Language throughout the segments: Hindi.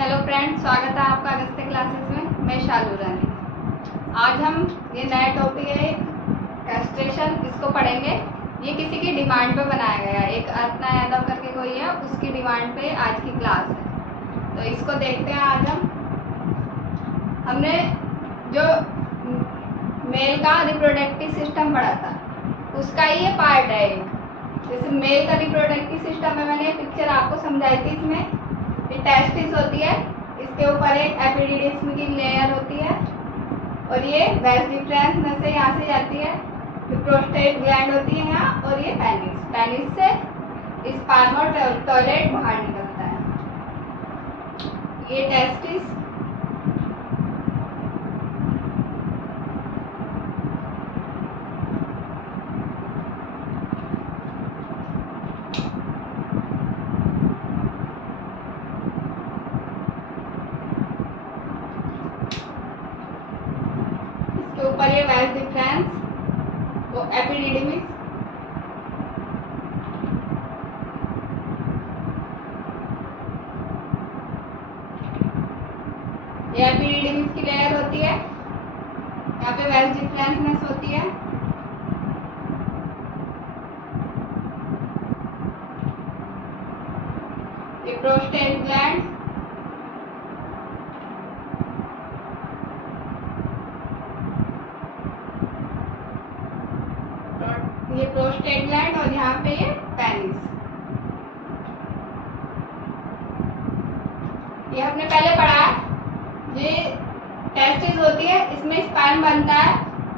हेलो फ्रेंड्स, स्वागत है आपका अगस्त्य क्लासेस में। मैं शालू रानी। आज हम ये नया टॉपिक है कैस्ट्रेशन, इसको पढ़ेंगे। ये किसी की डिमांड पे बनाया गया है, एक अर्चना यादव करके कोई है, उसकी डिमांड पे आज की क्लास है। तो इसको देखते हैं। आज हमने जो मेल का रिप्रोडक्टिव सिस्टम पढ़ा था उसका ही ये पार्ट है एक। जैसे मेल का रिप्रोडक्टिव सिस्टम है, मैंने पिक्चर आपको समझाई थी। इसमें टेस्टिस होती है, इसके ऊपर एक एपिडिडिम्स की लेयर होती है और ये वेस डिफरेंस में से यहाँ से जाती है। प्रोस्टेट ग्लैंड होती है यहाँ, और ये पेनिस से स्पर्म और टॉयलेट बाहर निकलता है। ये टेस्टिस ऊपर ये वेस डिफरेंस, वो एपिडिडिमिस, ये एपिडिडिमिस की लेयर होती है। यहाँ पे वेस डिफरेंस होती है। ये प्रोस्टेट ग्लैंड, ये प्रोस्टेट ग्लैंड, और यहाँ पे ये पेनिस। ये हमने पहले पढ़ा है। ये टेस्टिस होती है, इसमें स्पर्म बनता है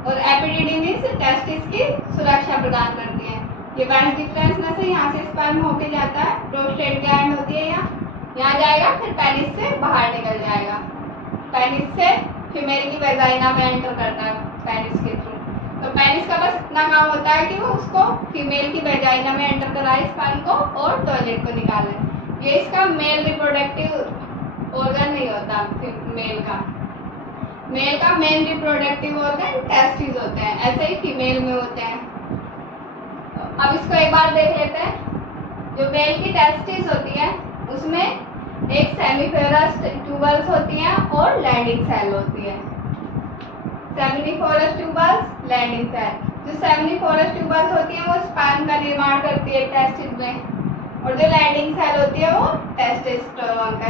और एपिडिडिमिस टेस्टिस की सुरक्षा प्रदान करती है। ये वेस डिफरेंस में से यहाँ से स्पर्म होके जाता है, प्रोस्टेट ग्लैंड होती है यहाँ जाएगा, फिर पेनिस से बाहर निकल जाएगा। पेनिस से फीमेल की वेजाइना में एंटर करता है पेनिस के थ्रू। तो पेनिस का बस इतना काम होता है कि वो उसको फीमेल की वेजाइना में एंटर कराए स्पर्म को, और टॉयलेट को निकाले। ये इसका मेल रिप्रोडक्टिव ऑर्गन नहीं होता। मेल का मेन रिप्रोडक्टिव ऑर्गन टेस्टिस होते हैं, ऐसे ही फीमेल में होते हैं। अब इसको एक बार देख लेते हैं। जो मेल की टेस्टिस होती है उसमें एक सेमिफेरस ट्यूबल्स होती हैं और लैंडिंग सेल होती है। सेमिनिफोरस ट्यूबल्स, लैंडिंग सेल। जो सेमिनिफोरस ट्यूबल्स होती है वो स्पर्म का निर्माण करती है टेस्टिस में, और जो लैंडिंग सेल होती है वो टेस्टोस्टेरोन का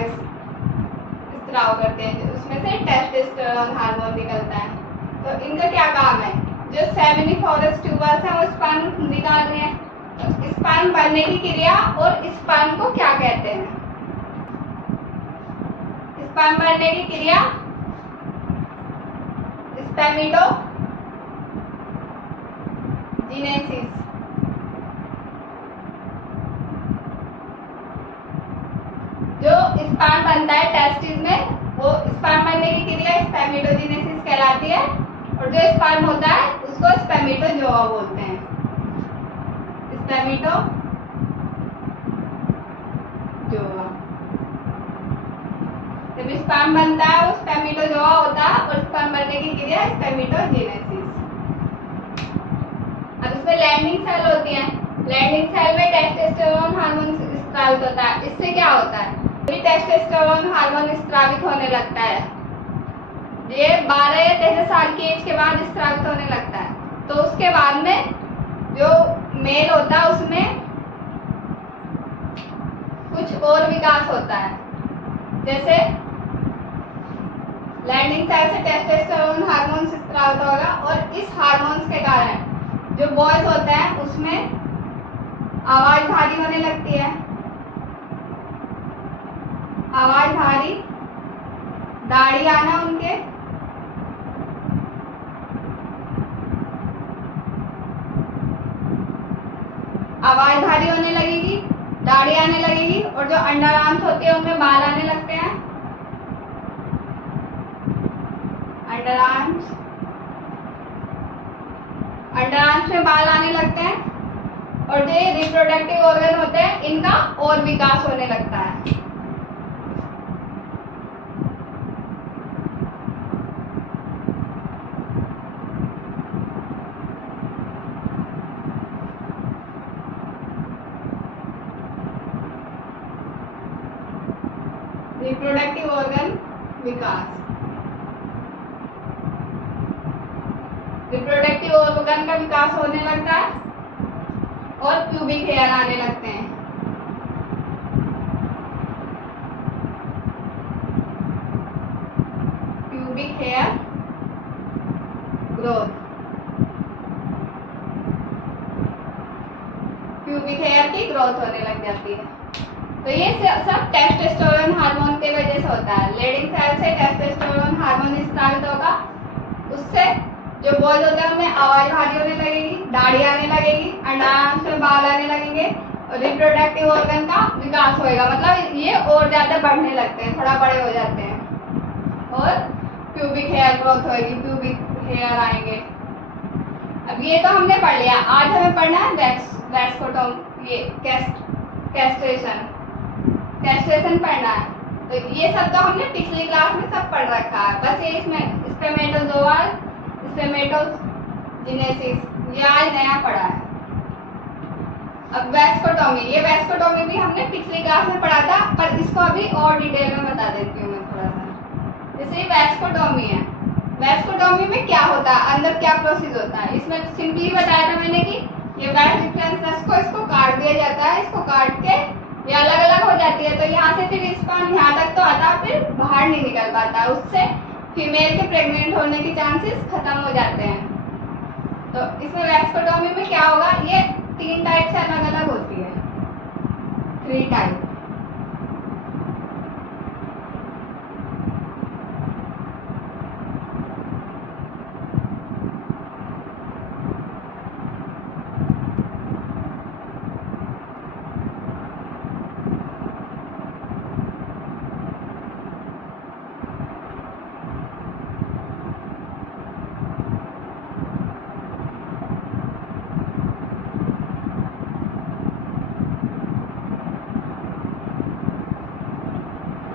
स्त्राव करते हैं, उसमें से टेस्टोस्टेरोन हार्मोन निकलता है। तो इनका क्या काम है? जो सेमिनिफोरस ट्यूबल्स है वो स्पर्म निकाल रहे हैं। तो स्पर्म बनने की क्रिया और स्पर्म को क्या कहते हैं? स्पर्म बनने की क्रिया स्पर्मेटोजेनेसिस। जो स्पर्म बनता है टेस्टिस में, वो स्पर्म बनने की क्रिया स्पर्मेटोजेनेसिस कहलाती है, और जो स्पर्म होता है उसको स्पर्मेटोजोआ बोलते हैं। स्पर्मेटोजोआ। जब स्पर्म बनता है वो स्पर्मेटोजोआ होता है, और स्पर्म बनने की क्रिया स्पर्मेटोजेनेसिस। अब इसमें लैंडिंग सेल होती है। लैंडिंग सेल में टेस्टोस्टेरोन हार्मोन स्रावित होता है। इससे क्या होता है? टेस्टोस्टेरोन हार्मोन स्रावित होने लगता है। ये 12 या 13 साल की एज के बाद स्रावित होने लगता है। तो उसके बाद में जो मेल होता है उसमें कुछ और विकास होता है। जैसे लैंडिंग सेल से टेस्टोस्टेरोन हार्मोन स्रावित होगा, और इस हार्मोन्स के कारण जो बॉयज होते हैं उसमें आवाज भारी होने लगती है। आवाज भारी, दाढ़ी आना उनके, आवाज भारी होने लगेगी, दाढ़ी आने लगेगी, और जो अंडर आर्म्स होते हैं उनमें बाल आने लगते हैं। अंडर आर्म्स में बाल आने लगते हैं, और जो रिप्रोडक्टिव ऑर्गन होते हैं इनका और विकास होने लगता है। रिप्रोडक्टिव ऑर्गन विकास। रिप्रोडक्टिव ऑर्गन का विकास होने लगता है और प्यूबिक हेयर आने लगते हैं। Pubic hair growth, pubic hair की ग्रोथ होने लग जाती है। तो ये सब टेस्टोस्टेरोन हार्मोन की वजह से होता है। लेडिंग सेल से टेस्टोस्टेरोन हार्मोन स्त्रावित होगा, उससे जो बॉयज होते हैं उनमें आवाज भारी होने लगेगी, दाढ़ी आने लगेगी, अंडाशय में बाल आने लगेंगे और रिप्रोडक्टिव ऑर्गन का विकास होएगा। मतलब ये और ज्यादा बढ़ने लगते हैं, थोड़ा बड़े हो जाते हैं और प्यूबिक हेयर ग्रोथ होएगी, प्यूबिक हेयर आएंगे। अब ये तो हमने पढ़ लिया। आज हमें पढ़ना है वैस्कोटोम, ये कैस्ट्रेशन पढ़ना है। तो ये सब तो हमने पिछली क्लास में सब पढ़ रखा है। बस ये इसमें स्पर्मेटोजोआ, स्पर्मेटोजेनेसिस, ये आज नया पढ़ा है। अब वैस्कोटोमी, ये वैस्कोटोमी भी हमने पिछली क्लास में पढ़ा था, पर इसको अभी और डिटेल में बता देती हूँ मैं थोड़ा सा। जैसे वैस्कोटोमी है, वैस्कोटोमी में क्या होता है, अंदर क्या प्रोसेस होता है, इसमें सिंपली बताया था मैंने कि ये वैस डिफरेंस को इसको काट दिया जाता है। इसको काट के ये अलग अलग हो जाती है, तो यहाँ से फिर स्पर्म यहाँ तक तो आता, फिर बाहर नहीं निकल पाता। उससे फीमेल के प्रेग्नेंट होने के चांसेस खत्म हो जाते हैं। तो इसमें वैस्कोटोमी में क्या होगा, ये 3 टाइप से अलग अलग होती है, 3 टाइप।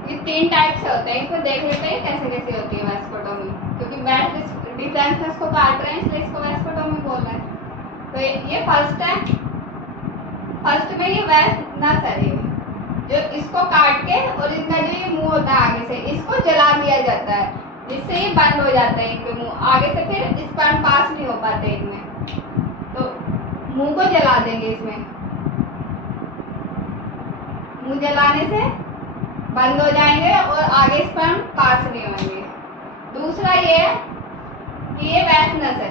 ये 3 टाइप से होते हैं। इसको देख लेते हैं कैसे कैसे होती है वैस्कोटोमी, क्योंकि वैस डिफरेंस को काट रहे हैं इसलिए इसको वैस्कोटोमी बोल रहे हैं। तो ये फर्स्ट है। फर्स्ट में ये वैस नस है, ये जो इसको काट के और इनका जो ये मुंह होता है आगे से, इसको जला दिया जाता है, जिससे ये बंद हो जाता है इनके मुंह। आगे से फिर स्पर्म पास नहीं हो पाते इनमें, तो मुंह को जला देंगे। इसमें मुंह जलाने से बंद हो जाएंगे और आगे स्पर्म पास नहीं होंगे। दूसरा ये है कि ये वैस नस है,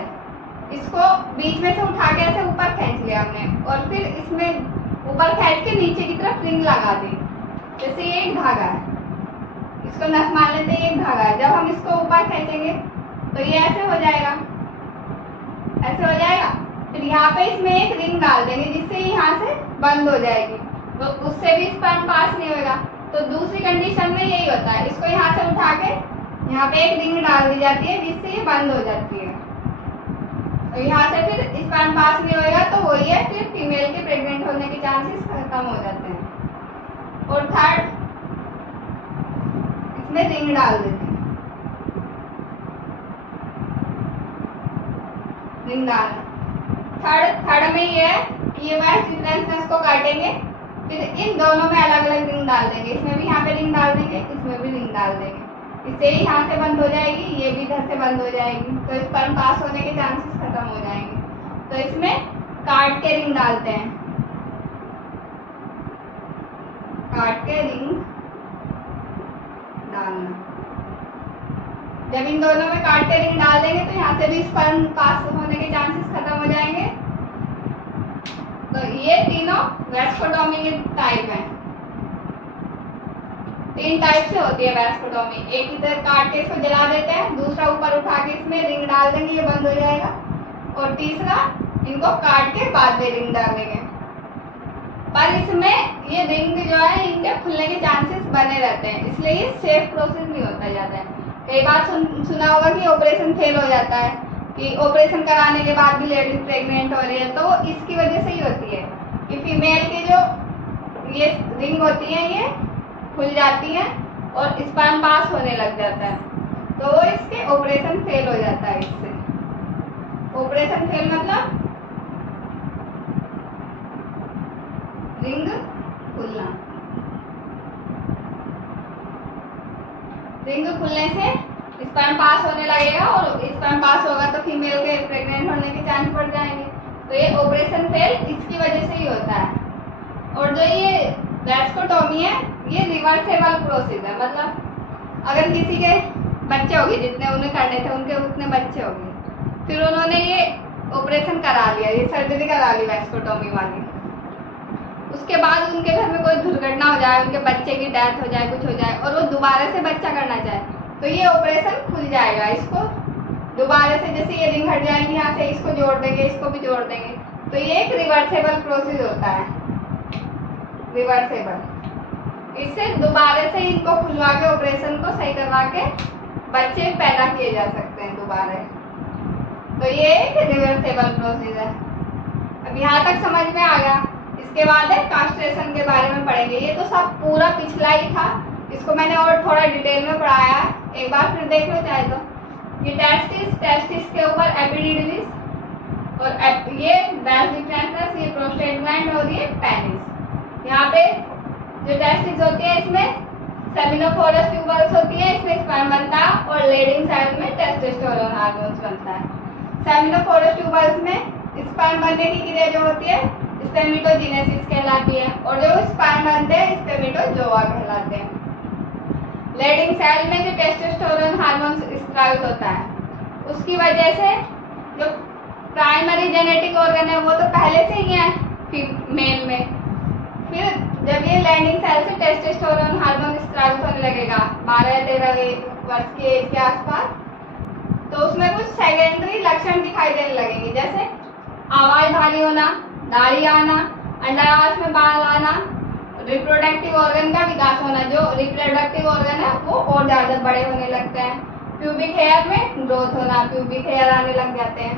इसको बीच में से उठा के ऐसे ऊपर खींच लिया हमने और फिर इसमें ऊपर खींच के नीचे की तरफ रिंग लगा दी। जैसे ये एक धागा है, इसको नस मान लेते हैं, एक धागा है। जब हम इसको ऊपर खींचेंगे तो ये ऐसे हो जाएगा, ऐसे हो जाएगा। फिर यहाँ पे इसमें एक रिंग डाल देंगे जिससे यहाँ से बंद हो जाएगी, तो उससे भी स्पर्म पास नहीं होगा। तो दूसरी कंडीशन में यही होता है, इसको यहाँ से उठा के यहाँ पे एक रिंग डाल दी जाती है जिससे ये बंद हो जाती है। तो यहाँ से फिर स्पर्म पास नहीं होगा, तो वही है, फिर फीमेल के प्रेग्नेंट होने के चांसेस खत्म हो जाते हैं। और थर्ड, इसमें रिंग डाल देते हैं, रिंग डाल। थर्ड में ये है कि ये वैस डिफरेंस को काटेंगे, फिर इन दोनों में अलग अलग रिंग डाल देंगे। इसमें भी यहाँ पे रिंग डाल देंगे, इसमें भी रिंग डाल देंगे। इससे ही यहाँ से बंद हो जाएगी, ये भी इधर से बंद हो जाएगी, तो स्पर्म पास होने के चांसेस खत्म हो जाएंगे। तो इसमें काट के रिंग डालते हैं, काट के रिंग डालना। जब इन दोनों में काट के रिंग डाल देंगे तो यहाँ से भी स्पर्म पास होने के चांसेस खत्म हो जाएंगे। तो ये तीनों वैस्कोटोमी के टाइप हैं। 3 टाइप से होती है वैस्कोटोमी। एक इधर काट के इसको जला देते हैं, दूसरा ऊपर उठा के इसमें रिंग डाल देंगे, ये बंद हो जाएगा। और तीसरा, इनको काट के बाद में रिंग डाल देंगे। पर इसमें ये रिंग जो है, इनके खुलने के चांसेस बने रहते हैं, इसलिए ये सेफ प्रोसेस नहीं होता जाता है। कई बार सुना होगा कि ऑपरेशन फेल हो जाता है, कि ऑपरेशन कराने के बाद भी लेडीज प्रेग्नेंट हो रही है, तो इसकी वजह से ही होती है कि फीमेल के जो ये रिंग होती है ये खुल जाती है और स्पर्म पास होने लग जाता है, तो इसके ऑपरेशन फेल हो जाता है। इससे ऑपरेशन फेल मतलब रिंग खुलना। रिंग खुलने से स्पर्म पास होने लगेगा और स्पर्म पास होगा तो फीमेल के प्रेग्नेंट होने के चांस बढ़ जाएंगे। तो ये ऑपरेशन फेल इसकी वजह से ही होता है। और जो ये वैस्कोटोमी है ये रिवर्सेबल प्रोसेस है, मतलब अगर किसी के बच्चे हो गए, जितने उन्हें करने थे उनके उतने बच्चे हो गए, फिर उन्होंने ये ऑपरेशन करा लिया, ये सर्जरी करा ली वैस्कोटोमी वाली, उसके बाद उनके घर में कोई दुर्घटना हो जाए, उनके बच्चे की डेथ हो जाए, कुछ हो जाए और वो दोबारा से बच्चा करना चाहे तो ये ऑपरेशन खुल जाएगा। इसको दोबारा से जैसे ये रिंग हट जाएंगी यहाँ से, इसको जोड़ देंगे, इसको भी जोड़ देंगे, तो ये एक रिवर्सेबल प्रोसेस होता है, रिवर्सेबल। इससे दोबारा से इनको खुलवा के ऑपरेशन को सही करवा के बच्चे पैदा किए जा सकते हैं दोबारा। तो ये एक रिवर्सेबल प्रोसेस है। अब यहाँ तक समझ में आ गया। इसके बाद है कास्ट्रेशन के बारे में पढ़ेंगे। ये तो सब पूरा पिछला ही था, इसको मैंने और थोड़ा डिटेल में पढ़ाया है, एक बार फिर देख लो चाहे तो। ये टेस्टिस के ऊपर एपिडिडिमिस और ये वाल्व डिफरेंसेस, ये प्रोस्टेट ग्लैंड और ये पेनिस। यहाँ पे जो टेस्टिस होती है इसमें सेमिनोफोरस ट्यूबल्स होती है, इसमें स्पर्म बनता है और लेडिंग सेल में टेस्टोस्टेरोन हार्मोन्स बनता है। सेमिनोफोरस ट्यूबल्स में स्पर्म बनने की क्रिया जो होती है स्पर्मेटोजेनेसिस कहलाती है और जो स्पर्म बनते हैं स्पर्मेटोजोआ कहलाते हैं। लेडिंग सेल में जो टेस्टोस्टेरोन हार्मोन स्रावित होता है उसकी वजह से जो प्राइमरी जेनेटिक ऑर्गन है वो तो पहले से ही है मेल में, फिर जब ये लैंडिंग सेल से टेस्टोस्टेरोन हार्मोन स्रावित होने लगेगा 12-13 वर्ष के एज के आसपास, तो उसमें कुछ सेकेंडरी लक्षण दिखाई देने लगेंगे, जैसे आवाज भारी होना, दाढ़ी आना, अंडाशय में बाल आना, रिप्रोडक्टिव ऑर्गन का विकास होना, जो रिप्रोडक्टिव ऑर्गन है वो और ज्यादा बड़े होने लगते हैं, प्यूबिक हेयर में ग्रोथ होना, प्यूबिक हेयर आने लग जाते हैं।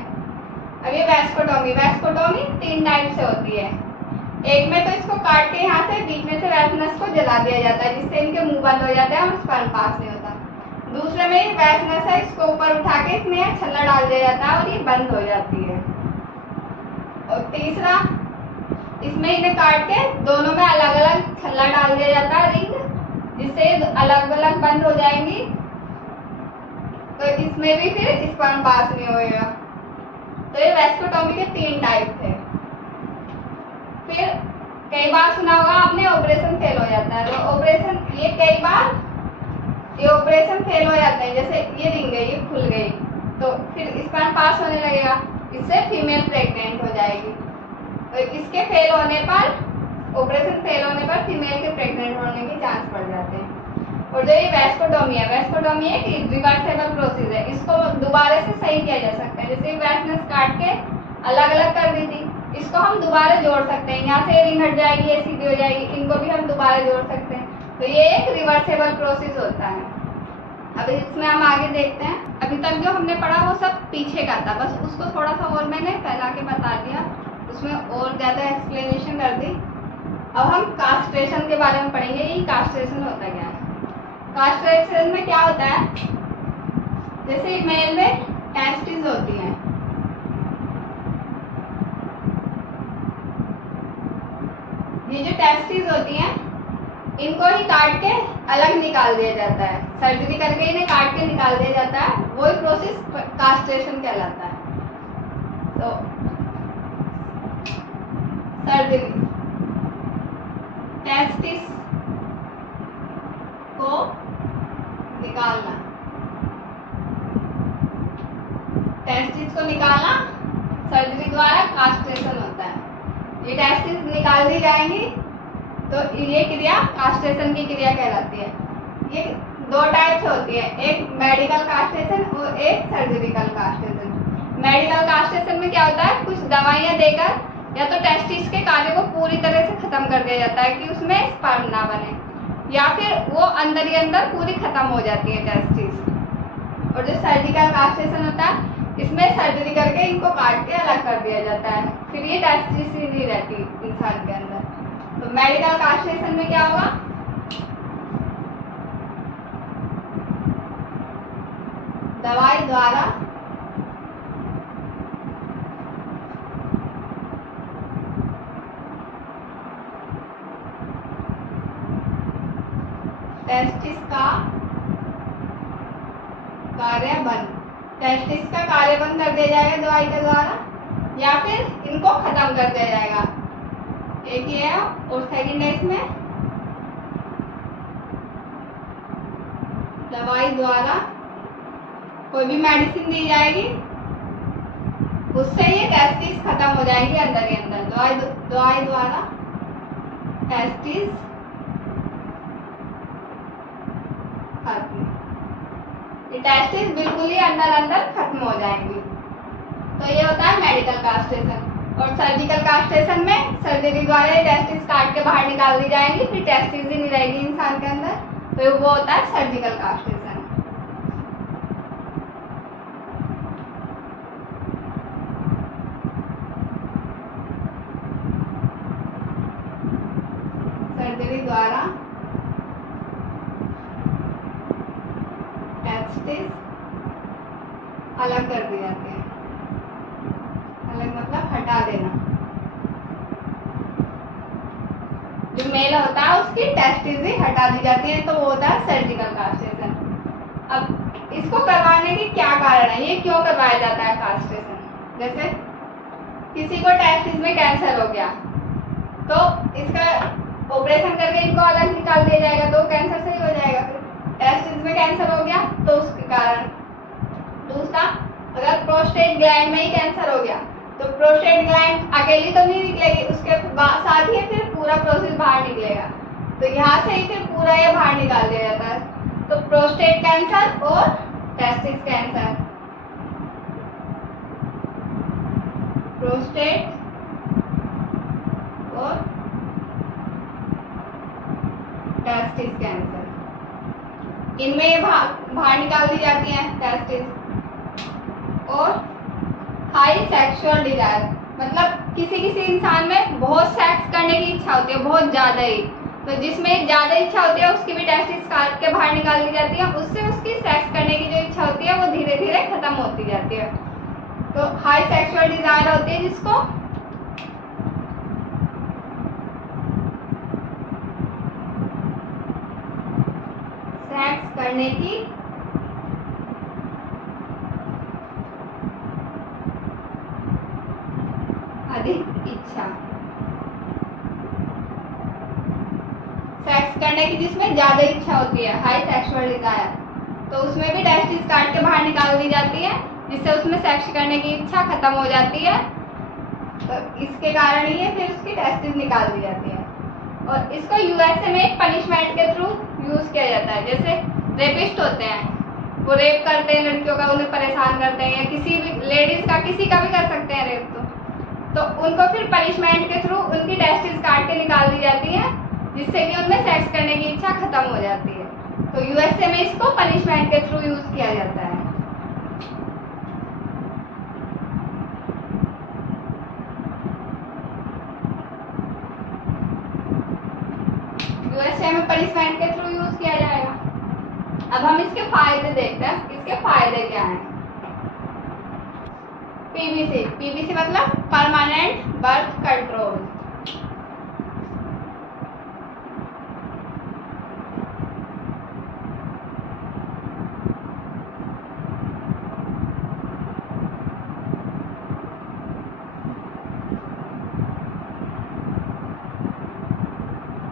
अब ये वैस्कोटोमी 3 टाइप से होती है। एक में तो इसको काट के यहाँ से बीच में से वैसनस को जला दिया जाता है जिससे इनके मुंह बंद हो जाते हैं और स्पर्म पास नहीं होता। दूसरे में वैसनस है, इसको ऊपर उठा के इसमें छल्ला डाल दिया जाता है और ये बंद हो जाती है। और तीसरा, इसमें इन्हें काट के दोनों में अलग अलग छल्ला डाल दिया जाता है रिंग, जिससे अलग अलग बंद हो जाएंगी, तो इसमें भी फिर स्पर्म पास नहीं होएगा। तो ये वैस्कोटोमी के 3 टाइप थे। फिर कई बार सुना होगा आपने ऑपरेशन फेल हो जाता है, तो ऑपरेशन ये कई बार ये ऑपरेशन फेल हो जाते हैं, जैसे ये रिंग है ये खुल गई तो फिर स्पर्म पास होने लगेगा, इससे फीमेल प्रेग्नेंट हो जाएगी। तो इसके फेल होने पर, ऑपरेशन फेल होने पर फीमेल के प्रेग्नेंट होने के चांस बढ़ जाते हैं। और जो ये वैस्कोटोमी एक रिवर्सेबल प्रोसेस है, इसको दोबारा से सही किया जा सकता है। जैसे वैसनस काट के अलग अलग कर दी थी, इसको हम दोबारा जोड़ सकते हैं, यहाँ से रिंग हट जाएगी, ये सीधी हो जाएगी, इनको भी हम दोबारा जोड़ सकते हैं। तो ये एक रिवर्सेबल प्रोसेस होता है। अब इसमें हम आगे देखते हैं। अभी तक जो हमने पढ़ा वो सब पीछे का था, बस उसको थोड़ा सा और मैंने फैला के बता दिया, उसमें और ज़्यादा एक्सप्लेनेशन कर दी। अब हम कास्ट्रेशन के बारे में पढ़ेंगे। ये कास्ट्रेशन होता क्या है? कास्ट्रेशन में क्या होता है, जैसे मेल में टेस्टिस होती हैं, ये जो टेस्टिस होती हैं इनको ही काट के अलग निकाल दिया जाता है, सर्जरी करके इन्हें काट के निकाल दिया जाता है, वही प्रोसेस कास्ट्रेशन कहलाता है। तो सर्जरी, टेस्टिस को निकालना, टेस्टिस को निकालना सर्जरी द्वारा कास्ट्रेशन होता है। ये टेस्टिस निकाल दी जाएंगी तो ये क्रिया कास्ट्रेशन की क्रिया कहलाती है। ये 2 टाइप से होती है, एक मेडिकल कास्ट्रेशन और एक सर्जिकल कास्ट्रेशन। मेडिकल कास्ट्रेशन में क्या होता है, कुछ दवाइयाँ देकर या तो टेस्टिस के कार्य को पूरी तरह से खत्म कर दिया जाता है कि उसमें स्पर्म ना बने, या फिर वो अंदर ही अंदर पूरी खत्म हो जाती है टेस्टिस। और जो सर्जिकल कास्ट्रेशन होता है इसमें सर्जरी करके इनको काट के अलग कर दिया जाता है, फिर ये टेस्टिस ही नहीं रहती इंसान के अंदर। तो मेडिकल कास्ट्रेशन में क्या होगा, दवाई द्वारा टेस्टिस का कार्य बंद, टेस्टिस का कार्य बंद कर दिया जाएगा दवाई के द्वारा, या फिर इनको खत्म कर दिया जाएगा। एक ये है, और सेकंड है इसमें दवाई द्वारा कोई भी मेडिसिन दी जाएगी, उससे ये टेस्टिस खत्म हो जाएंगे अंदर के अंदर। दवाई द्वारा टेस्टिस खत्म, ये टेस्टिस बिल्कुल ही अंदर खत्म हो जाएंगी। तो ये होता है मेडिकल कास्ट्रेशन। और सर्जिकल कास्ट्रेशन में सर्जरी द्वारा ये टेस्टिस काट के बाहर निकाल दी जाएंगी, फिर टेस्टिस ही नहीं रहेगी इंसान के अंदर, तो वो होता है सर्जिकल कास्ट्रेशन। सर्जरी द्वारा टेस्टिस अलग कर दिए जाते हैं, अलग मतलब हटा देना। जो मेल होता है उसकी टेस्टिस ही हटा दी जाती है, तो वो होता है सर्जिकल कास्ट्रेशन। अब इसको करवाने के क्या कारण है, ये क्यों करवाया जाता है कास्ट्रेशन? जैसे किसी को टेस्टिस में कैंसर हो गया, तो इसका ऑपरेशन करके इनको अलग निकाल दिया जाएगा, तो कैंसर सही हो जाएगा। फिर टेस्टिस में कैंसर हो गया तो उसके कारण। दूसरा, अगर प्रोस्टेट ग्लैंड में ही कैंसर हो गया, तो प्रोस्टेट ग्लैंड अकेली तो नहीं निकलेगी, उसके साथ ही फिर पूरा प्रोसेस बाहर निकलेगा, तो यहाँ से ही फिर पूरा ये बाहर निकाल दिया जाता है। तो प्रोस्टेट कैंसर और टेस्टिस कैंसर, प्रोस्टेट और टेस्टिस कैंसर, इनमें ये बाहर निकाल दी जाती है टेस्टिस। और हाई सेक्सुअल डिजायर, मतलब किसी इंसान में बहुत सेक्स करने की इच्छा होती है, बहुत ज्यादा ही, तो जिसमें ज्यादा इच्छा होती है उसकी भी टेस्टिस काट के बाहर निकाल दी जाती है, उससे उसकी सेक्स करने की जो इच्छा होती है वो धीरे धीरे खत्म होती जाती है। तो हाई सेक्सुअल डिजायर होती है जिसको सेक्स करने की अधिक इच्छा, सेक्स करने की जिसमें ज्यादा इच्छा होती है, हाई सेक्सुअल डिजायर, तो उसमें भी टेस्टिस काट के बाहर निकाल दी जाती है, जिससे उसमें सेक्स करने की इच्छा खत्म हो जाती है। तो इसके कारण ही फिर उसकी टेस्टिस निकाल दी जाती है। और इसको यूएसए में एक पनिशमेंट के थ्रू यूज किया जाता है। जैसे रेपिस्ट होते हैं, वो रेप करते हैं लड़कियों का, उन्हें परेशान करते हैं, या किसी भी लेडीज का किसी का भी कर सकते हैं रेप, तो उनको फिर पनिशमेंट के थ्रू उनकी टेस्टिस काट के निकाल दी जाती है, जिससे कि उनमें सेक्स करने की इच्छा खत्म हो जाती है। तो यूएसए में इसको पनिशमेंट के थ्रू यूज किया जाता है। यूएसए में पनिशमेंट के थ्रू यूज किया जाएगा। अब हम इसके फायदे देखते हैं, इसके फायदे क्या हैं। पीबीसी, पीबीसी मतलब permanent birth control.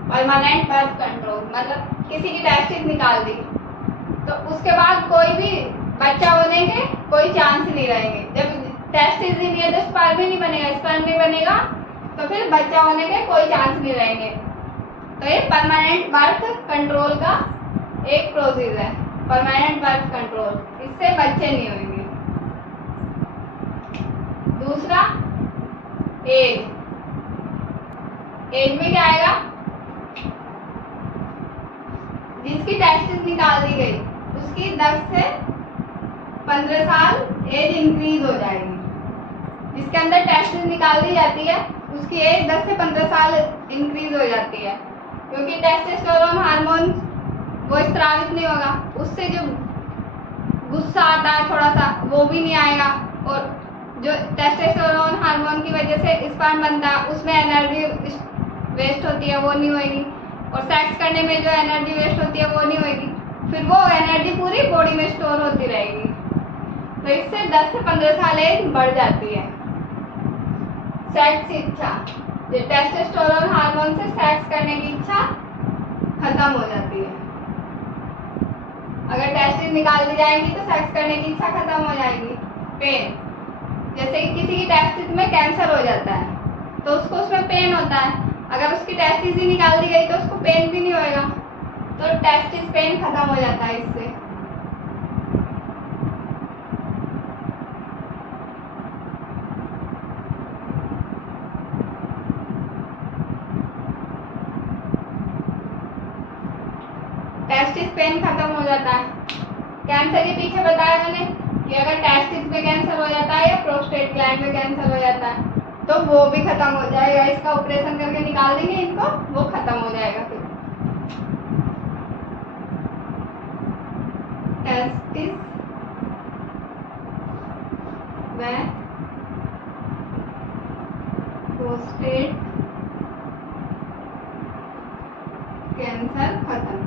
Permanent birth control मतलब किसी की टेस्टिस निकाल दी तो उसके बाद कोई भी बच्चा होने के कोई चांस नहीं रहेंगे। जब टेस्टिस ही नहीं है तो स्पर्म ही नहीं बनेगा, स्पर्म नहीं बनेगा तो फिर बच्चा होने के कोई चांस नहीं रहेंगे। तो ये परमानेंट बर्थ कंट्रोल का एक प्रोसेस है, परमानेंट बर्थ कंट्रोल, इससे बच्चे नहीं होंगे। दूसरा एज, एज में क्या आएगा, जिसकी टेस्टिस निकाल दी गई उसकी 10 से 15 साल एज इंक्रीज हो जाएगी। जिसके अंदर टेस्टिस निकाल दी जाती है उसकी एज 10 से 15 साल इंक्रीज हो जाती है, क्योंकि टेस्टोस्टेरोन हार्मोन वो स्रावित नहीं होगा, उससे जो गुस्सा आता है थोड़ा सा वो भी नहीं आएगा, और जो टेस्टोस्टेरोन हार्मोन की वजह से स्पर्म बनता है उसमें एनर्जी वेस्ट होती है वो नहीं होगी, और सेक्स करने में जो एनर्जी वेस्ट होती है वो नहीं होगी। फिर वो एनर्जी पूरी बॉडी में स्टोर होती रहेगी। तो इससे 10 से 15 साल एज बढ़ जाती है। सेक्स की इच्छा, ये टेस्टोस्टेरोन हार्मोन से सेक्स करने की इच्छा खत्म हो जाती है। अगर टेस्टिस निकाल दी जाएंगी तो सेक्स करने की इच्छा खत्म हो जाएगी। पेन, जैसे कि किसी की टेस्टिस में कैंसर हो जाता है तो उसको उसमें पेन होता है, अगर उसकी टेस्टिस ही निकाल दी गई तो उसको पेन भी नहीं होएगा, तो टेस्टिस पेन खत्म हो जाता है इससे। टेस्टिस पेन खत्म हो जाता है। कैंसर के पीछे बताया मैंने कि अगर टेस्टिस में कैंसर हो जाता है या प्रोस्टेट ग्लैंड में कैंसर हो जाता है तो वो भी खत्म हो जाएगा। इसका ऑपरेशन करके निकाल देंगे इनको, वो खत्म हो जाएगा। फिर टेस्टिस व प्रोस्टेट कैंसर खत्म।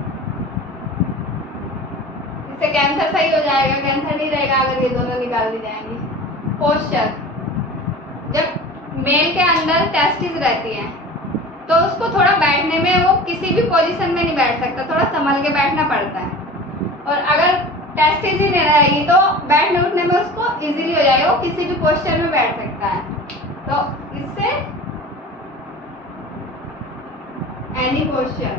इससे कैंसर सही हो जाएगा, कैंसर नहीं रहेगा अगर ये दोनों निकाल दी जाएंगी। पोस्चर, जब मेल के अंदर टेस्टिस रहती है तो उसको थोड़ा बैठने में, वो किसी भी पोजीशन में नहीं बैठ सकता, थोड़ा संभल के बैठना पड़ता है। और अगर टेस्टिस ही नहीं रहेगी तो बैठने उठने में उसको इजीली हो जाएगा, वो किसी भी पोस्चर में बैठ सकता है। तो इससे any posture,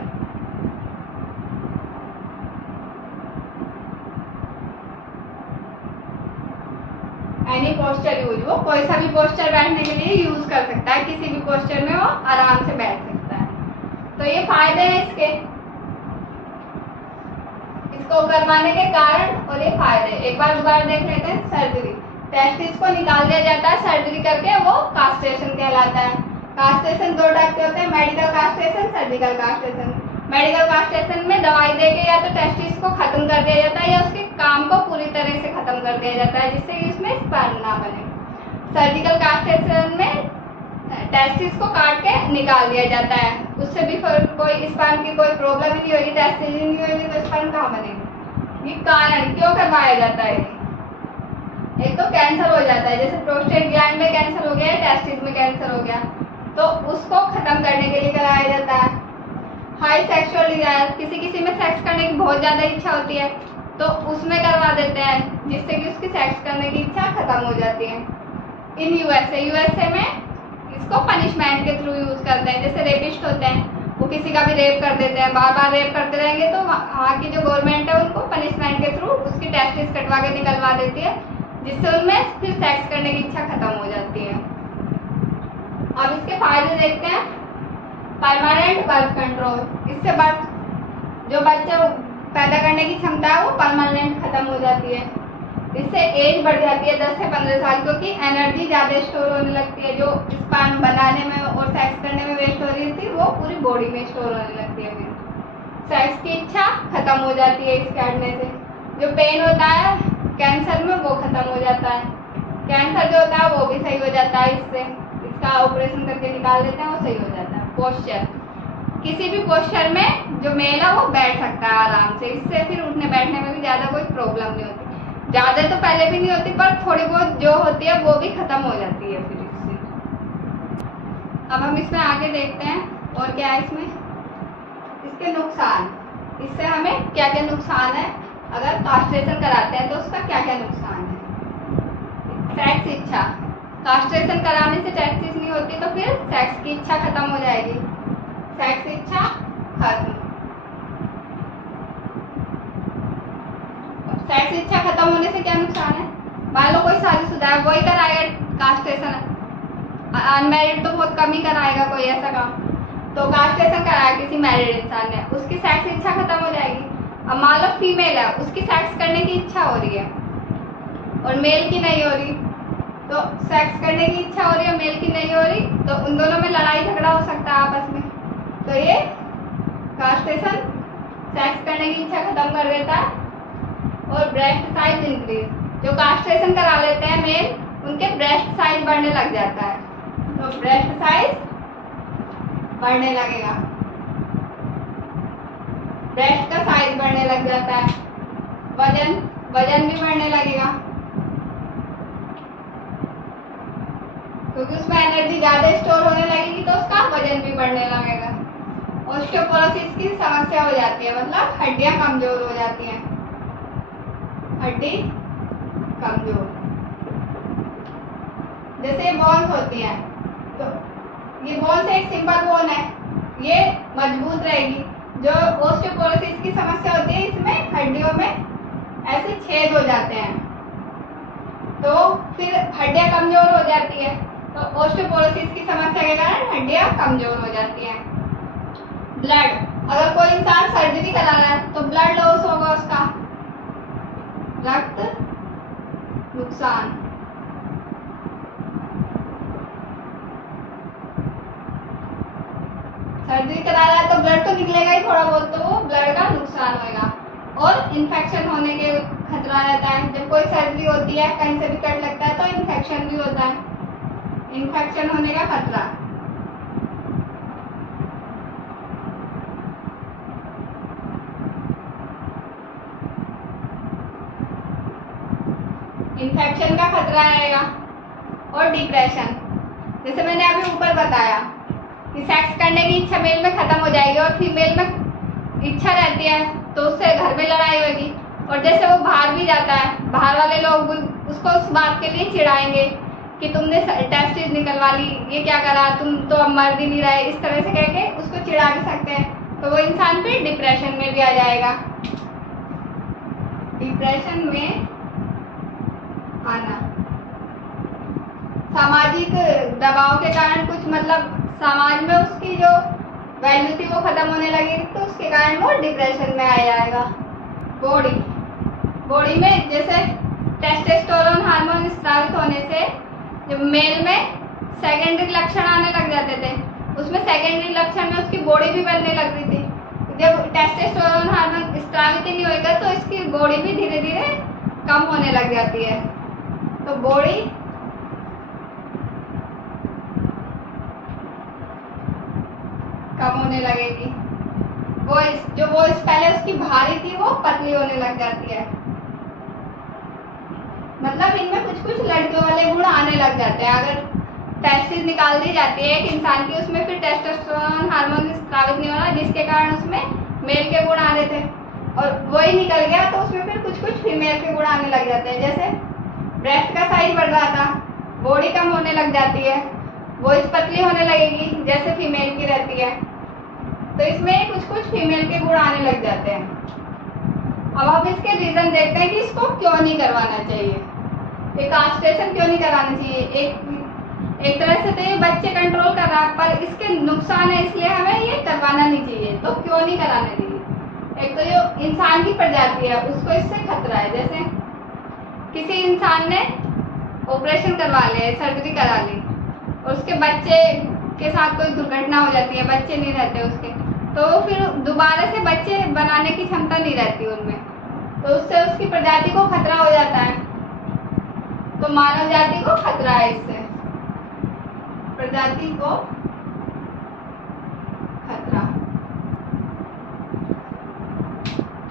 any posture use, वो कोई सा भी पोस्चर बैठने के लिए यूज कर सकता है, किसी भी पोस्चर में वो आराम से बैठ सकता है। तो ये फायदे हैं इसके, इसको करवाने के कारण और ये फायदे। एक बार दोबारा देख लेते हैं। सर्जरी, टेस्टिस को निकाल दिया जाता है सर्जरी करके, वो कास्ट्रेशन कहलाता है। कास्ट्रेशन दो टाइप के होते हैं, medical castration, surgical castration. Medical castration में दवाई देके या तो टेस्टिस को खत्म कर दिया जाता है या उसके काम को पूरी तरह से खत्म कर दिया जाता है जिससे कि उसमें स्पर्म ना बने। सर्जिकल कास्ट्रेशन में टेस्टिस को काट के निकाल दिया जाता है, उससे भी कोई स्पर्म की कोई प्रॉब्लम ही नहीं होगी, टेस्टिस ही नहीं होगी तो स्पर्म कहाँ बनेगी। ये कारण क्यों करवाया जाता है? एक तो कैंसर हो जाता है, जैसे प्रोस्टेट ग्लैंड में कैंसर हो गया, टेस्टिस में कैंसर हो गया, तो उसको खत्म करने के लिए कराया जाता है। हाई सेक्सुअल डिजायर, किसी में सेक्स करने की बहुत ज्यादा इच्छा होती है तो उसमें करवा देते हैं जिससे कि उसकी सेक्स करने की इच्छा खत्म हो जाती है। इन यूएसए में इसको पनिशमेंट के थ्रू यूज करते हैं। जैसे रेपिस्ट होते हैं, वो किसी का भी रेप कर देते हैं, बार बार रेप करते रहेंगे तो वहाँ की जो गवर्नमेंट है उनको पनिशमेंट के थ्रू उसकी टेस्टिस कटवा के निकलवा देती है जिससे उनमें फिर सेक्स करने की इच्छा खत्म हो जाती है। अब इसके फायदे देखते हैं। परमानेंट बर्थ कंट्रोल, इससे बर्थ जो बच्चा पैदा करने की क्षमता है वो परमानेंट खत्म हो जाती है। इससे एज बढ़ जाती है 10 से 15 साल, क्योंकि एनर्जी ज़्यादा स्टोर होने लगती है, जो स्पर्म बनाने में और सेक्स करने में वेस्ट हो रही थी वो पूरी बॉडी में स्टोर होने लगती है। फिर सेक्स की इच्छा खत्म हो जाती है इसके हटने से। जो पेन होता है कैंसर में वो खत्म हो जाता है, कैंसर जो होता है वो भी सही हो जाता है इससे, इसका ऑपरेशन करके निकाल देते हैं, वो सही हो जाता है। पोस्चर, किसी भी पोस्चर में जो मेल है वो बैठ सकता है आराम से, इससे फिर उठने बैठने में भी ज़्यादा कोई प्रॉब्लम नहीं होती। ज़्यादा तो पहले भी नहीं होती पर थोड़ी बहुत जो होती है वो भी खत्म हो जाती है फिर इससे। अब हम इसमें आगे देखते हैं और क्या है इसमें इसके नुकसान, इससे हमें क्या क्या नुकसान है अगर कास्ट्रेशन कराते हैं तो उसका क्या क्या नुकसान है। सेक्स इच्छा, कास्ट्रेशन कराने से टेस्टिस नहीं होती तो फिर सेक्स की इच्छा खत्म हो जाएगी, सेक्स इच्छा खत्म। सेक्स इच्छा खत्म होने से क्या नुकसान है? मान लो कोई शादीशुदा है, वही कराएगा कास्ट्रेशन, अनमैरिड तो बहुत कम ही कराएगा कोई ऐसा काम, तो कास्ट्रेशन कराया किसी मैरिड इंसान ने, उसकी सेक्स इच्छा खत्म हो जाएगी। अब मान लो फीमेल है, उसकी सेक्स करने की इच्छा हो रही है और मेल की नहीं हो रही, तो सेक्स करने की इच्छा हो रही है, मेल की नहीं हो रही, तो उन दोनों में लड़ाई झगड़ा हो सकता है आपस में। तो ये कास्ट्रेशन सेक्स करने की इच्छा खत्म कर देता है। और ब्रेस्ट साइज इंक्रीज, जो कास्ट्रेशन करा लेते हैं मेल, उनके ब्रेस्ट साइज बढ़ने लग जाता है, तो ब्रेस्ट साइज बढ़ने लगेगा। ब्रेस्ट का साइज बढ़ने लग जाता है, वजन भी बढ़ने लगेगा क्योंकि उसमें एनर्जी ज्यादा स्टोर होने लगेगी तो उसका वजन भी बढ़ने लगेगा। ऑस्टियोपोरोसिस की समस्या हो जाती है, मतलब हड्डियां कमजोर हो जाती हैं, हड्डी कमजोर। जैसे बोन्स होती हैं, तो ये बोन्स एक सिंपल बोन है, ये मजबूत रहेगी। जो ऑस्टियोपोरोसिस की समस्या होती है इसमें हड्डियों में ऐसे छेद हो जाते हैं, तो फिर हड्डियां कमजोर हो जाती है। तो ऑस्टियोपोरोसिस की समस्या के कारण हड्डियां कमजोर हो जाती हैं। ब्लड, अगर कोई इंसान सर्जरी करा रहा है तो ब्लड लॉस होगा, उसका रक्त नुकसान। सर्जरी करा रहा है तो ब्लड तो निकलेगा ही थोड़ा बहुत, तो वो ब्लड का नुकसान होगा। और इन्फेक्शन होने के खतरा रहता है, जब कोई सर्जरी होती है कहीं से भी कट लगता है तो इन्फेक्शन भी होता है, इन्फेक्शन होने का खतरा। इन्फेक्शन का खतरा रहेगा। और डिप्रेशन, जैसे मैंने अभी ऊपर बताया कि सेक्स करने की इच्छा मेल में खत्म हो जाएगी और फीमेल में इच्छा रहती है तो उससे घर में लड़ाई होगी। और जैसे वो बाहर भी जाता है, बाहर वाले लोग उसको उस बात के लिए चिढ़ाएंगे कि तुमने टेस्टिस निकलवा ली, ये क्या करा, तुम तो अब मर्द ही नहीं रहे, इस तरह से कह के उसको चिढ़ा भी सकते हैं। तो वो इंसान फिर डिप्रेशन में भी आ जाएगा। डिप्रेशन में आना सामाजिक दबाव के कारण, कुछ मतलब समाज में उसकी जो वैल्यू थी वो खत्म होने लगेगी, तो उसके कारण वो डिप्रेशन में आ जाएगा। बॉडी में जैसे टेस्टोस्टेरोन हार्मोन स्रावित होने से जब मेल में सेकेंडरी लक्षण आने लग जाते थे, उसमें सेकेंडरी लक्षण में उसकी बॉडी भी बनने लग रही थी। जब टेस्टोस्टेरोन हार्मोन स्रावित ही नहीं होगा तो इसकी बॉडी भी धीरे धीरे कम होने लग जाती है, तो बॉडी कम होने लगेगी। वॉइस पहले उसकी भारी थी वो पतली होने लग जाती है। मतलब इनमें कुछ कुछ लड़कियों वाले गुण आने लग जाते हैं। अगर टेस्टिस निकाल दी जाती है एक इंसान की, उसमें फिर टेस्टोस्टेरोन हार्मोन स्रावित नहीं हो रहा, जिसके कारण उसमें मेल के गुण आ रहे थे और वही निकल गया, तो उसमें फिर कुछ कुछ फीमेल के गुण आने लग जाते हैं। जैसे ब्रेस्ट का साइज बढ़ रहा था, बॉडी कम होने लग जाती है, वॉइस पतली होने लगेगी जैसे फीमेल की रहती है, तो इसमें कुछ कुछ फीमेल के गुण आने लग जाते हैं। अब आप इसके रीजन देखते हैं कि इसको क्यों नहीं करवाना चाहिए, ये कास्ट्रेशन क्यों नहीं कराना चाहिए। एक तरह से तो ये बच्चे कंट्रोल कर रहा है, पर इसके नुकसान है, इसलिए हमें ये करवाना नहीं चाहिए। तो क्यों नहीं कराना चाहिए? एक तो जो इंसान की प्रजाति है उसको इससे खतरा है। जैसे किसी इंसान ने ऑपरेशन करवा लिया, सर्जरी करा ली और उसके बच्चे के साथ कोई दुर्घटना हो जाती है, बच्चे नहीं रहते उसके, तो फिर दोबारा से बच्चे बनाने की क्षमता नहीं रहती उनमें, तो उससे उसकी प्रजाति को खतरा हो जाता है। तो मानव जाति को खतरा है, इससे प्रजाति को खतरा।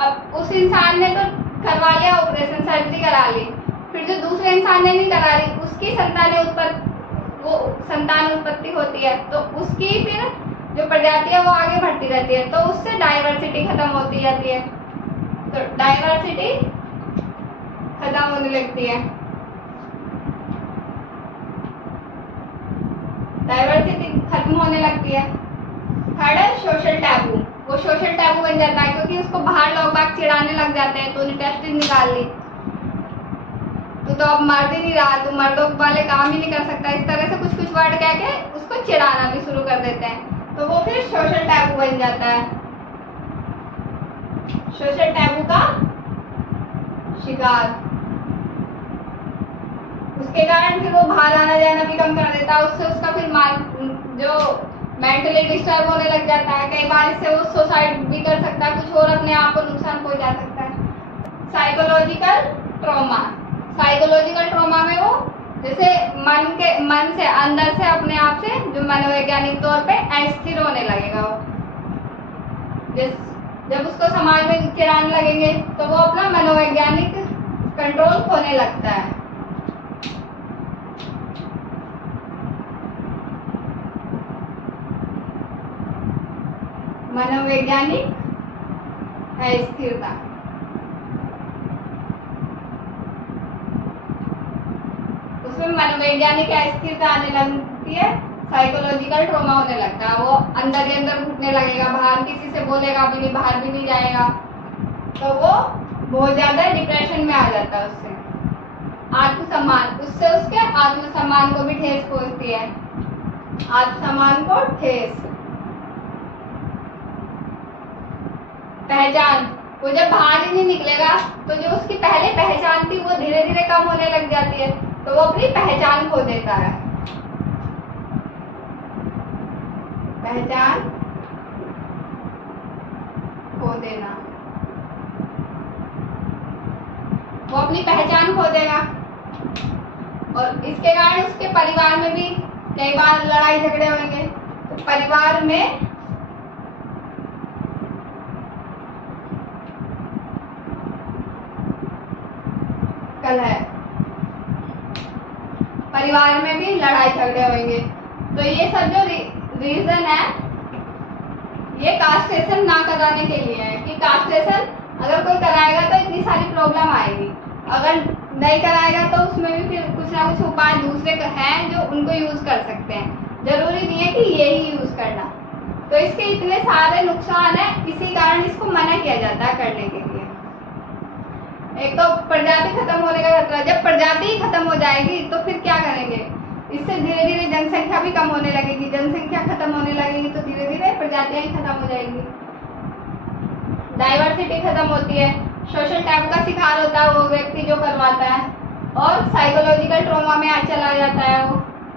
अब उस इंसान ने तो करवा लिया ऑपरेशन, सर्जरी करा ली, फिर जो दूसरे इंसान ने नहीं करा ली उसकी संतान उत्पत्ति होती है, तो उसकी फिर जो प्रजाति है वो आगे बढ़ती रहती है, तो उससे डाइवर्सिटी खत्म होती जाती है, तो डाइवर्सिटी खत्म होने लगती है। डाइवर्सिटी खत्म होने लगती है। थर्ड है सोशल टैबू, वो सोशल टैबू बन जाता है क्योंकि उसको बाहर लोग बाग चिढ़ाने लग जाते हैं, तो टेस्टिस निकाल ली, तू तो अब मर्द ही नहीं रहा, तू मर्दों वाले काम ही नहीं कर सकता, इस तरह से कुछ कुछ वर्ड कह के उसको चिढ़ाना भी शुरू कर देते हैं, तो वो फिर सोशल टैबू बन जाता है। सोशल टैबू का शिकार, उसके कारण फिर वो बाहर आना जाना भी कम कर देता है, उससे उसका फिर जो मेंटली डिस्टर्ब होने लग जाता है, कई बार इससे वो सुसाइड भी कर सकता है, कुछ और अपने आप को नुकसान पहुंचा सकता है। साइकोलॉजिकल ट्रॉमा में वो जैसे मन से अंदर से अपने आप से जो मनोवैज्ञानिक तौर पे अस्थिर होने लगेगा वो, जब उसको समाज में चिढ़ाने लगेंगे तो वो अपना मनोवैज्ञानिक कंट्रोल खोने लगता है। मनोवैज्ञानिक अस्थिरता। उसमें मनोवैज्ञानिक अस्थिरता आने लगती है, साइकोलॉजिकल ट्रॉमा होने लगता है। वो अंदर ही अंदर घुटने लगेगा, बाहर किसी से बोलेगा भी नहीं, बाहर भी नहीं जाएगा, तो वो बहुत ज्यादा डिप्रेशन में आ जाता है। उससे आत्मसम्मान, उससे उसके आत्मसम्मान को भी ठेस पहुंचती है। आत्मसम्मान को ठेस। पहचान, वो जब बाहर ही नहीं निकलेगा तो जो उसकी पहले पहचान थी वो धीरे धीरे कम होने लग जाती है, तो वो अपनी पहचान खो देता है। पहचान खो देना, वो अपनी पहचान खो देगा। और इसके कारण उसके परिवार में भी कई बार लड़ाई झगड़े होंगे। तो परिवार में कलह, परिवार में भी लड़ाई झगड़े होंगे। तो ये सब जो रीजन है ये कास्ट्रेशन ना कराने के लिए है कि कास्ट्रेशन अगर कोई कराएगा तो इतनी सारी प्रॉब्लम आएगी, अगर नहीं कराएगा तो उसमें भी फिर कुछ ना कुछ उपाय दूसरे हैं जो उनको यूज कर सकते हैं। जरूरी नहीं है कि यही यूज करना। तो इसके इतने सारे नुकसान है, इसी कारण इसको मना किया जाता है करने के लिए। एक तो प्रजाति खत्म होने का खतरा। जब प्रजाति ही खत्म हो जाएगी तो फिर क्या करेंगे? इससे धीरे धीरे जनसंख्या भी कम होने लगेगी। जनसंख्या खत्म होने लगेगी तो धीरे धीरे प्रजातियां ही खत्म हो जाएंगी। डाइवर्सिटी खत्म होती है। सोशल टैबू का शिकार होता है वो व्यक्ति जो करवाता है, और साइकोलॉजिकल ट्रॉमा में चला जाता है वो।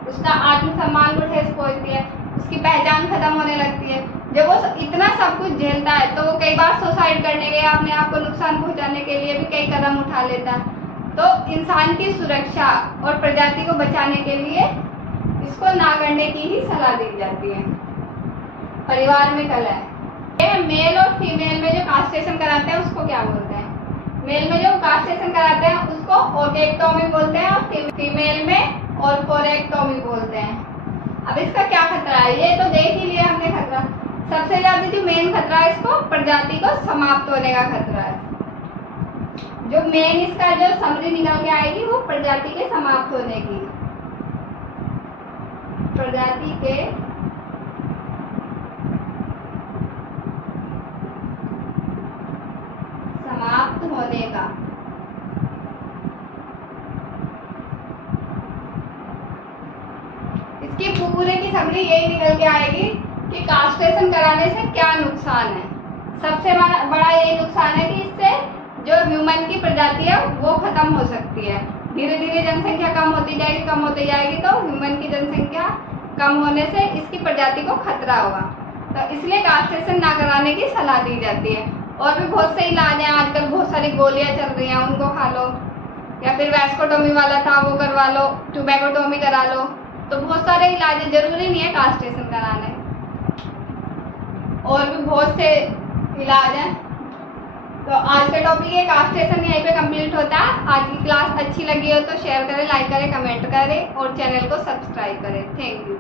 उसका आत्मसम्मान को ठेस पहुंचती है, उसकी पहचान खत्म होने लगती है। जब वो इतना सब कुछ झेलता है तो वो कई बार सुसाइड करने के, अपने आप को नुकसान पहुंचाने के लिए भी कई कदम उठा लेता है। तो इंसान की सुरक्षा और प्रजाति को बचाने के लिए इसको ना करने की ही सलाह दी जाती है। परिवार में कलह, मेल और फीमेल में जो कास्ट्रेशन कराते हैं उसको क्या बोलते हैं? मेल में जो कास्ट्रेशन कराते हैं उसको ओटेक्टोमी बोलते हैं, और फीमेल में ऑर्फोरेक्टोमी बोलते हैं। अब इसका क्या खतरा है ये तो देख ही लिया हमने खतरा। सबसे ज्यादा जो मेन खतरा है इसको प्रजाति को समाप्त होने का खतरा है। जो मेन इसका जो समरी निकल के आएगी वो प्रजाति के समाप्त होने की, प्रजाति के समाप्त होने का। इसकी पूरे की समरी यही निकल के आएगी कि कास्ट्रेशन कराने से क्या नुकसान है। सबसे बड़ा यही नुकसान है कि इससे जो ह्यूमन की प्रजाति है वो खत्म हो सकती है। धीरे धीरे जनसंख्या कम होती जाएगी तो ह्यूमन की जनसंख्या कम होने से इसकी प्रजाति को खतरा होगा। तो इसलिए कास्ट्रेशन ना कराने की सलाह दी जाती है। और भी बहुत से इलाज हैं, आजकल बहुत सारी गोलियां चल रही हैं, उनको खा लो, या फिर वैस्कोटोमी वाला था वो करवा लो, ट्यूबैकोटोमी करा लो। तो बहुत सारे इलाज है, जरूरी नहीं है कास्ट्रेशन कराने। और भी बहुत से इलाज हैं। तो आज का टॉपिक ये कास्ट्रेशन यहीं पे कंप्लीट होता है। आज की क्लास अच्छी लगी हो तो शेयर करें, लाइक करें, कमेंट करें और चैनल को सब्सक्राइब करें। Thank you.